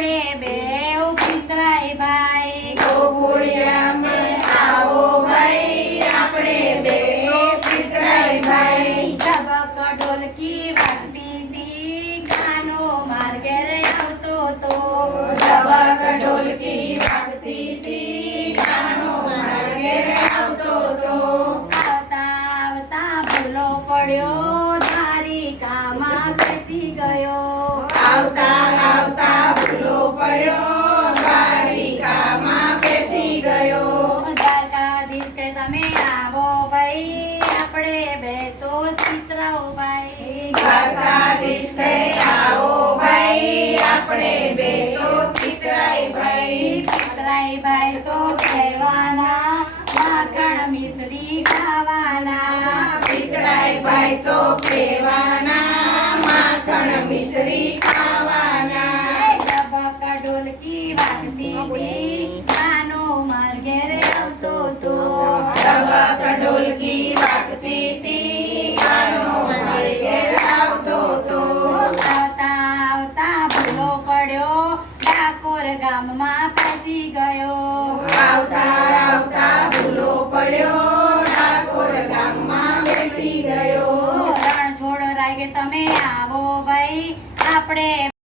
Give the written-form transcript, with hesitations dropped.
આપણે બેઉ પિતરાઈ ભાઈ ગોકુળિયા में आओ भाई આપણે બેઉ પિતરાઈ ભાઈ ધબક ઢોલકી વાગતી હતી ગાનો માર્ગે રે આવતો તો ધબક ઢોલકી વાગતી હતી ગાનો માર્ગે આવતો તો આવતા આવતા ભૂલો પડ્યો દ્વારિકામાં બેસી ગયો આવતા આવતા ભૂલો પડ્યો દ્વારિકામાં બેસી ગયો દ્વારકાધીશ કે તમે આવો ભાઈ આપણે બે તો ચિતરાઓ ભાઈ દ્વારકાધીશ કહે આવો ભાઈ આપણે બે તો પિતરાઈ ભાઈ પિતરાઈ ભાઈ તો કહેવાના માખણ મિશ્રી ખાવાના પિતરાઈ ભાઈ તો કહેવાના માખણ મિશ્રી ખાવાના ધબક ઢોલકી વાગતી હતી ગાનો માર્ગે રે આવતો તો ધબક ઢોલકી વાગતી હતી ગાનો માર્ગે આવતો તો આવતા આવતા ભૂલો પડ્યો ડાકોર ગામમાં ફસી ગયો આવતા આવતા ભૂલો પડ્યો ડાકોર ગામમાં બેસી ગયો રણ છોડ રાગે તમે આવો ભાઈ આપણે